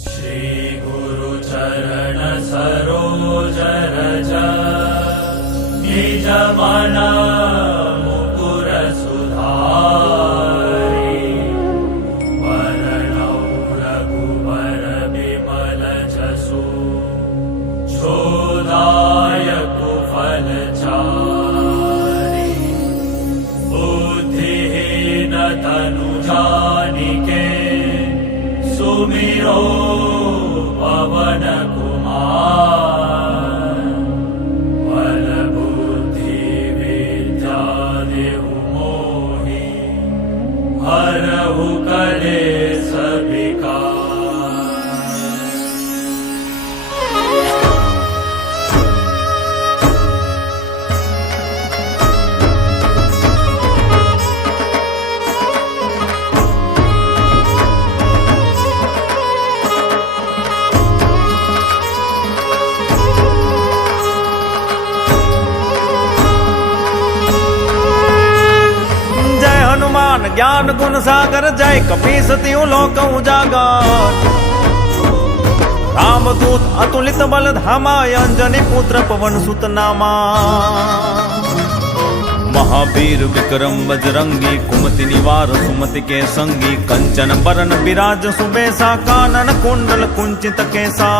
श्री गुरु चरण सरोज रज निज मन मुकुर सुधारी वरणौ रघुवर विमल जसु जोदायक फल चारि बुद्धिहीन तनु जानिके सुमिरो पवन कुमार बल बुद्धि विद्या देहु मोहि हरहु कलेश विकार। ज्ञान गुण सागर जय कपीस तिहु लोक उजागर रामदूत अतुलित बल धामा अंजनी पुत्र पवन सुत नामा महावीर विक्रम बजरंगी कुमति निवार सुमति के संगी कंचन बरन विराज सुबेसा कानन कुंडल कुंचित केसा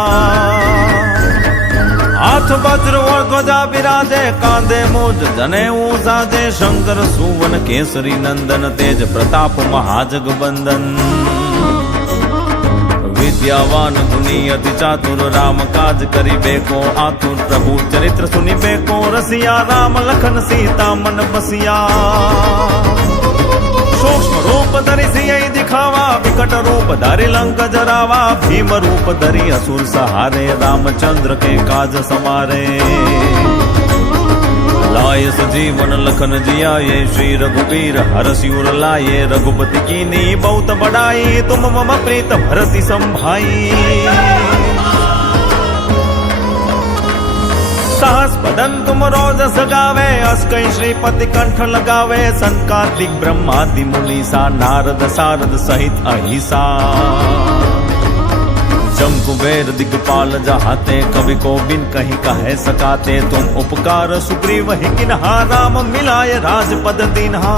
हाथ वज्र और ध्वजा विराजे कांधे मूज जनेऊ साजे शंकर सुवन केसरी नंदन तेज प्रताप महाजग बंदन विद्यावान गुणी अति चातुर राम काज करिबेको आतुर प्रभु चरित्र सुनिबेको रसिया राम लखन सीता मन बसिया सूक्ष्म रूप धरि सियहि दिखावा विकट रूप धरि लंक जरावा भीम रूप धरि असुर सहारे रामचंद्र के काज समारे लाय सजीवन लखन जियाये श्री रघुबीर हरषि उर लाये रघुपति कीन्ही बहुत बड़ाई तुम मम प्रीत भरति संभाई सहस बदन तुम रोज सगावे अस्कै श्रीपति कंठ लगावे संकार्तिक ब्रह्मादि मुनीसा नारद सारद सहित अहिसा जम कुबेर दिगपाल जहाते कवि को बिन कहीं कहे सकाते तुम उपकार सुग्रीव ही किन्हा राम मिलाए राजपद दीन्हा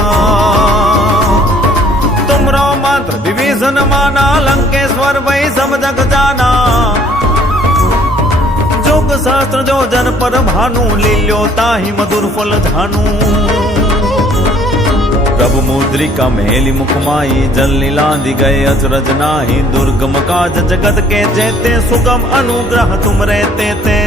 तुम रो मंत्र विभीषण माना लंकेश्वर वही सब जग जाना जुग सहस्त्र जो जन पर भानु लील्यो ताहि मधुर फल धानु प्रभु मुद्रिका मेली मुखमाई जल लीलांधि गए अचरज नाही दुर्गम काज जगत के जेते सुगम अनुग्रह तुम रहते ते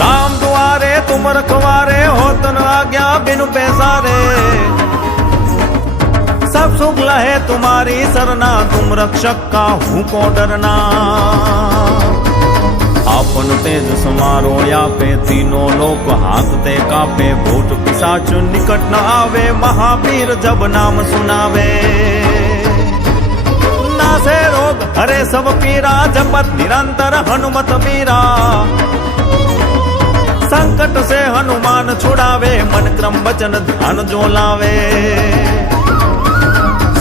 राम दुआरे तुम रखवारे हो तन आज्ञा बिनु पैसारे सब सुख लहे तुम्हारी सरना तुम रक्षक का हूँ को डरना आपन तेज समारो यापे तीनों लोक हाकते कापे भूत पिशाच निकट न आवे महावीर जब नाम सुनावे नासे रोग हरे सब पीरा जपत निरंतर हनुमत वीरा संकट से हनुमान छुड़ावे मन क्रम वचन ध्यान जो लावे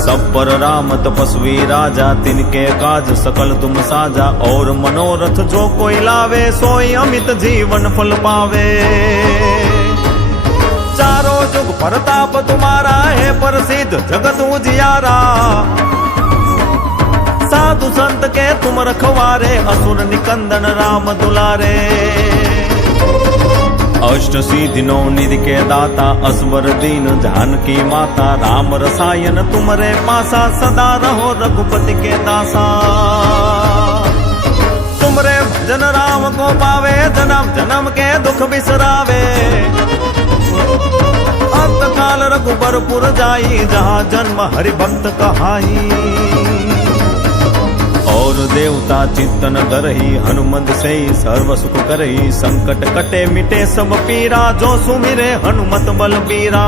सब पर राम तपस्वी राजा तिनके काज सकल तुम साजा और मनोरथ जो कोई लावे सोई अमित जीवन फल पावे चारों जुग प्रताप तुम्हारा है प्रसिद्ध जगत उजियारा साधु संत के तुम रखवारे असुर निकंदन राम दुलारे अष्ट सिद्धि नौ निधि के दाता असवर दीन जानकी माता राम रसायन तुमरे पासा सदा रहो रघुपति के दासा तुमरे भजन राम को पावे जन्म जन्म के दुख बिसरावे अंत काल रघुबरपुर जाई जहाँ जन्म हरि भक्त कहाई और देवता चिंतन करही हनुमंत से सर्व सुख करही संकट कटे मिटे सब पीरा जो सुमिरे हनुमत बलबीरा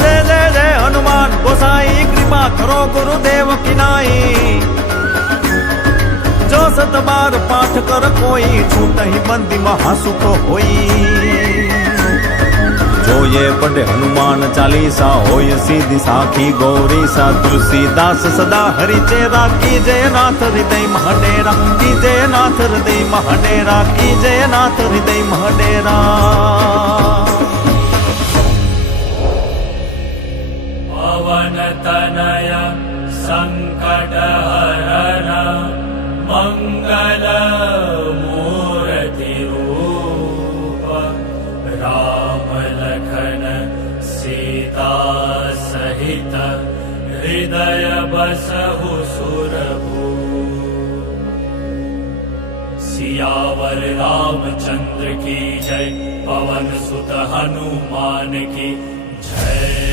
जय जय जय हनुमान गोसाई कृपा करो गुरुदेव की नाई जो सत बार पाठ कर कोई छूट ही बंदी महासुख होई होये पढ़े हनुमान चालीसा, होय सीधी साखी गौरी सा। तुलसीदास सदा हरि चेरा, की जय नाथ हृदय महडेरा, की जय नाथ हृदय महडेरा, की जय नाथ हृदय महडेरा। पवन तनय संकट हरण, मंगल मूर्ति रूप। राम लखन सीता सहित, हृदय बसहु सुरभूप। सियावर रामचंद्र की जय, पवन सुत हनुमान की जय।